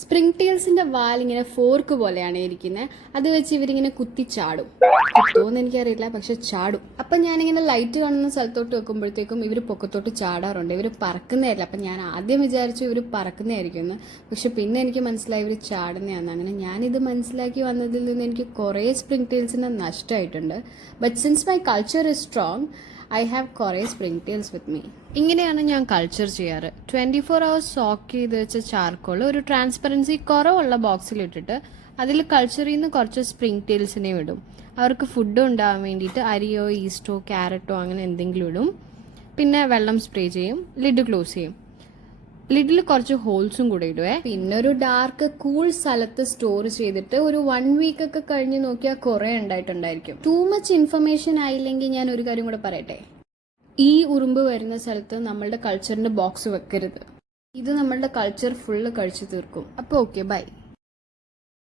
Spring ടീൽസിന്റെ വാലിങ്ങനെ fork പോലെയാണ് ഇരിക്കുന്നത്. അത് വെച്ച് ഇവരിങ്ങനെ കുത്തി ചാടും. കുത്തുമെന്ന് എനിക്കറിയില്ല, പക്ഷെ ചാടും. അപ്പം ഞാനിങ്ങനെ ലൈറ്റ് കാണുന്ന സ്ഥലത്തോട്ട് വെക്കുമ്പോഴത്തേക്കും ഇവർ പൊക്കത്തോട്ട് ചാടാറുണ്ട്. ഇവർ പറക്കുന്നതല്ല. അപ്പം ഞാൻ ആദ്യം വിചാരിച്ചു ഇവർ പറക്കുന്നതായിരിക്കും, പക്ഷെ പിന്നെ എനിക്ക് മനസ്സിലായി ഇവർ ചാടുന്നതാണ്. അങ്ങനെ ഞാനിത് മനസ്സിലാക്കി വന്നതിൽ നിന്ന് എനിക്ക് കുറേ സ്പ്രിംഗ് ടീൽസിനെ നഷ്ടമായിട്ടുണ്ട്. But since my culture is strong, I have കുറേ സ്പ്രിംഗ് ടീൽസ് വിത്ത് മീ. ഇങ്ങനെയാണ് ഞാൻ കൾച്ചർ ചെയ്യാറ്. 24 hours സോക്ക് ചെയ്ത് വെച്ച ചാർക്കോൾ ഒരു ട്രാൻസ്പെറൻസി കുറവുള്ള ബോക്സിൽ ഇട്ടിട്ട് അതിൽ കൾച്ചറിൽ നിന്ന് കുറച്ച് സ്പ്രിംഗ് ടീൽസിനെ ഇടും. അവർക്ക് ഫുഡ് ഉണ്ടാകാൻ വേണ്ടിയിട്ട് അരിയോ ഈസ്റ്റോ ക്യാരറ്റോ അങ്ങനെ എന്തെങ്കിലും ഇടും. പിന്നെ വെള്ളം സ്പ്രേ ചെയ്യും, ലിഡ് ക്ലോസ് ചെയ്യും. ലിഡിൽ കുറച്ച് ഹോൾസും കൂടെ ഇടുവേ. പിന്നെ ഒരു ഡാർക്ക് കൂൾ സ്ഥലത്ത് സ്റ്റോർ ചെയ്തിട്ട് ഒരു 1 week ഒക്കെ കഴിഞ്ഞ് നോക്കിയാൽ കുറേ ഉണ്ടായിട്ടുണ്ടായിരിക്കും. ടൂ മച്ച് ഇൻഫർമേഷൻ ആയില്ലെങ്കിൽ ഞാൻ ഒരു കാര്യം കൂടെ പറയട്ടെ. ഈ ഉറുമ്പ് വരുന്ന സ്ഥലത്ത് നമ്മളുടെ കൾച്ചറിന്റെ ബോക്സ് വെക്കരുത്. ഇത് നമ്മളുടെ കൾച്ചർ ഫുള്ള് കഴിച്ചു തീർക്കും. അപ്പോൾ ഓക്കെ, ബൈ.